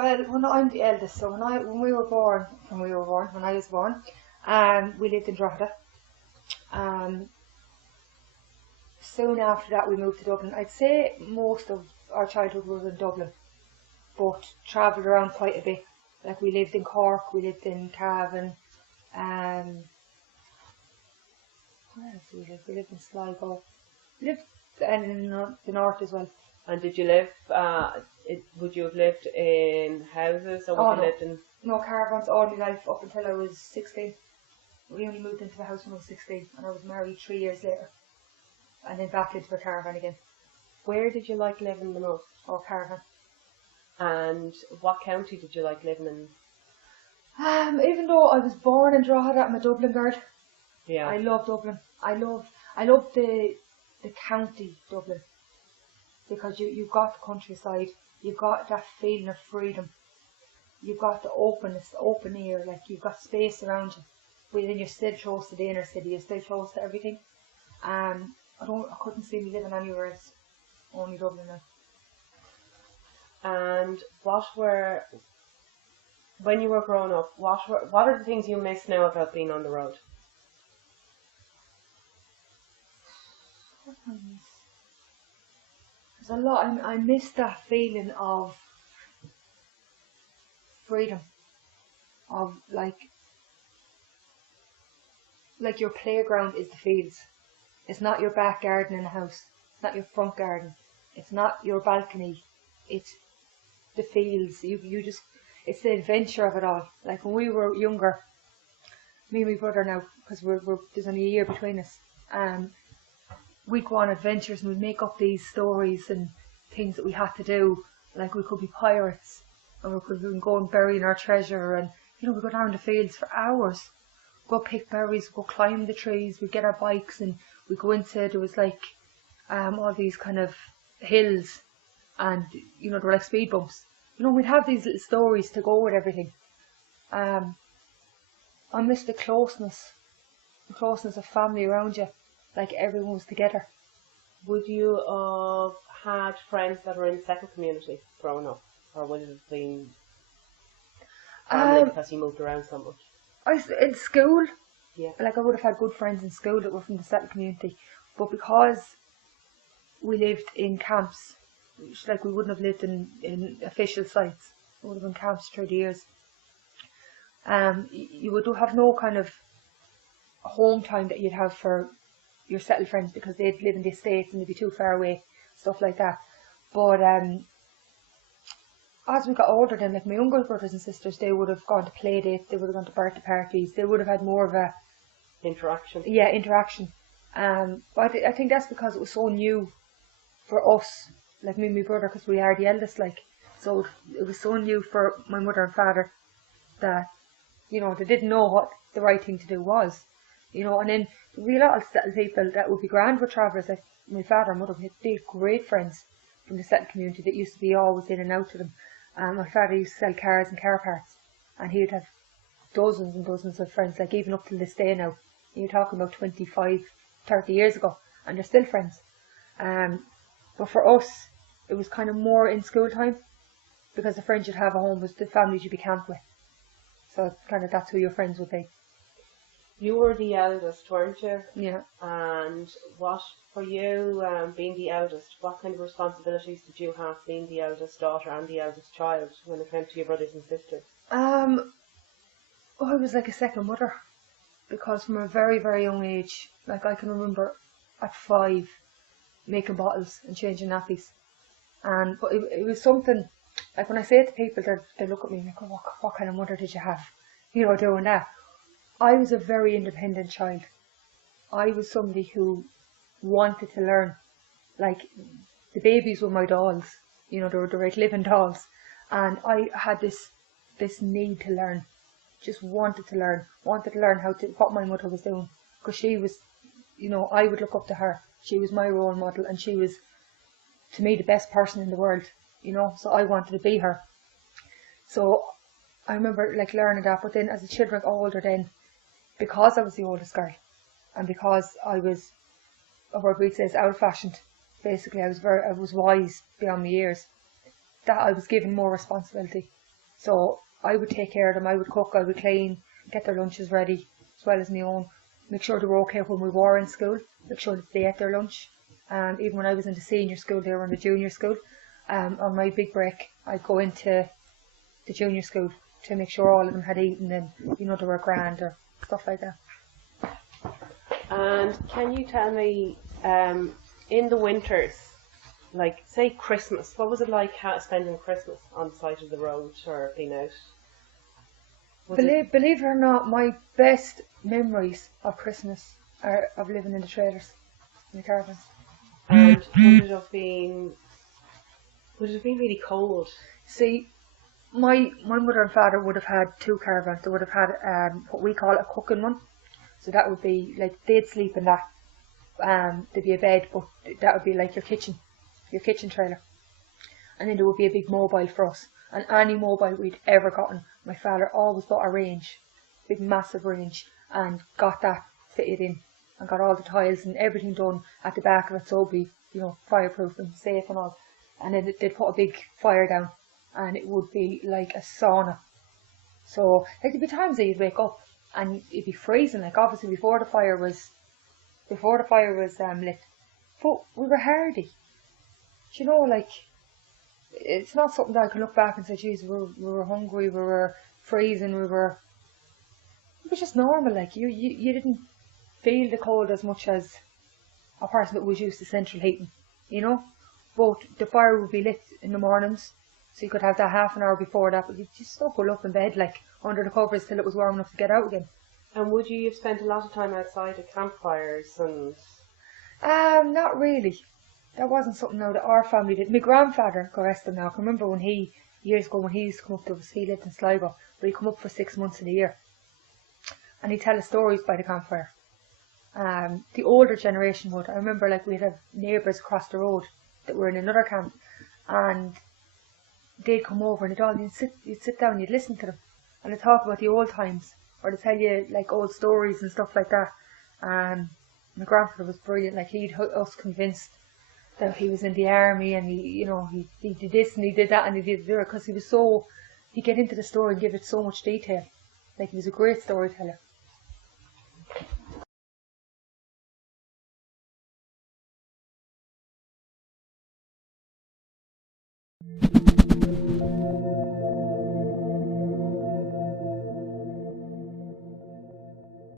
Well, when I'm the eldest, so when I was born, we lived in Drogheda. Um, Soon after that, we moved to Dublin. I'd say most of our childhood was in Dublin, but travelled around quite a bit. Like we lived in Cork, we lived in Cavan, where else did we live? We lived in Sligo. We lived in the north as well. And did you live, would you have lived in houses or would you lived in... No, caravans all my life up until I was 16. We only moved into the house when I was 16 and I was married 3 years later. And then back into a caravan again. Where did you like living the most? Or caravan. And what county did you like living in? Even though I was born in Drogheda, I'm a Dublin girl. Yeah. I love Dublin. I love the county Dublin. Because you've got the countryside, you've got that feeling of freedom. You've got the openness, the open air, like you've got space around you. But then you're still close to the inner city, you're still close to everything. I couldn't see me living anywhere else, only Dublin now. And when you were growing up, what are the things you miss now about being on the road? What do I miss? There's a lot. I miss that feeling of freedom, of like your playground is the fields. It's not your back garden in the house. It's not your front garden. It's not your balcony. It's the fields. You just, it's the adventure of it all. Like when we were younger, me and my brother now, because there's only a year between us, we'd go on adventures and we'd make up these stories and things that we had to do. Like we could be pirates and we could go and bury our treasure, and we'd go down the fields for hours, go pick berries, go climb the trees, we'd get our bikes and we'd go into, there was like all these kind of hills and they were like speed bumps. We'd have these little stories to go with everything. I miss the closeness of family around you, like everyone was together. Would you have had friends that were in the second community growing up, or would it have been family because you moved around so much? In school, yeah, like I would have had good friends in school that were from the settled community, but because we lived in camps, like we wouldn't have lived in official sites, it would have been camps through the years. You would have no kind of home time that you'd have for your settled friends because they'd live in the estates and they'd be too far away, stuff like that. But as we got older then, like my younger brothers and sisters, they would have gone to play dates, they would have gone to birthday parties, they would have had more of a interaction. Yeah, interaction. But I think that's because it was so new for us, like me and my brother, because we are the eldest, like, so it was so new for my mother and father that, they didn't know what the right thing to do was, and then we had a lot of settled people that would be grand with travellers, like my father and mother, they had great friends from the settled community that used to be always in and out of them. My father used to sell cars and car parts, and he would have dozens and dozens of friends, like even up to this day now. You're talking about 25, 30 years ago, and they're still friends. But for us, it was kind of more in school time, because the friends you'd have at home was the families you'd be camped with. So kind of that's who your friends would be. You were the eldest, weren't you? Yeah. And what, for you, being the eldest, what kind of responsibilities did you have being the eldest daughter and the eldest child when it came to your brothers and sisters? I was like a second mother, because from a very, very young age, like I can remember at 5 making bottles and changing nappies. But it was something, like when I say it to people, they look at me like, oh, what kind of mother did you have, doing that. I was a very independent child. I was somebody who wanted to learn. Like, the babies were my dolls, they were the right living dolls. And I had this need to learn. Just wanted to learn what my mother was doing. Because she was, I would look up to her. She was my role model, and she was, to me, the best person in the world, so I wanted to be her. So I remember like learning that, but then as the children got older then, because I was the oldest girl, and because I was, what we'd say is old-fashioned, basically I was wise beyond my years, that I was given more responsibility. So I would take care of them. I would cook, I would clean, get their lunches ready, as well as my own. Make sure they were okay when we were in school. Make sure that they ate their lunch. Even when I was in the senior school, they were in the junior school. On my big break, I'd go into the junior school to make sure all of them had eaten and, you know, they were grand or stuff like that. And can you tell me, in the winters, like say Christmas, what was it like spending Christmas on the side of the road or being out? Believe it or not, my best memories of Christmas are of living in the trailers, in the caravans. And would it have been really cold? See, my mother and father would have had two caravans. They would have had what we call a cooking one. So that would be like they'd sleep in that. There'd be a bed, but that would be like your kitchen trailer. And then there would be a big mobile for us. And any mobile we'd ever gotten, my father always bought a range, big massive range, and got that fitted in, and got all the tiles and everything done at the back of it, so it'd be, you know, fireproof and safe and all. And then they'd put a big fire down, and it would be like a sauna. So like there'd be times that you'd wake up and it'd be freezing, like obviously before the fire was lit. But we were hardy. Do you know, like, it's not something that I can look back and say, geez, we were hungry, we were freezing, it was just normal. Like, you didn't feel the cold as much as a person that was used to central heating, you know. But the fire would be lit in the mornings, so you could have that half an hour before that, but you just snuggle up in bed, like, under the covers till it was warm enough to get out again. And would you have spent a lot of time outside at campfires and... Not really. That wasn't something now that our family did. My grandfather, God rest him now, I can remember years ago when he used to come up to us, he lived in Sligo, but he'd come up for 6 months in a year. And he'd tell us stories by the campfire. The older generation would. I remember like we'd have neighbours across the road that were in another camp, and they'd come over and you'd sit down and you'd listen to them. And they'd talk about the old times, or they'd tell you like old stories and stuff like that. My grandfather was brilliant, like he'd us convinced that he was in the army and he did this and he did that and he did that, because he'd get into the story and give it so much detail. Like, he was a great storyteller.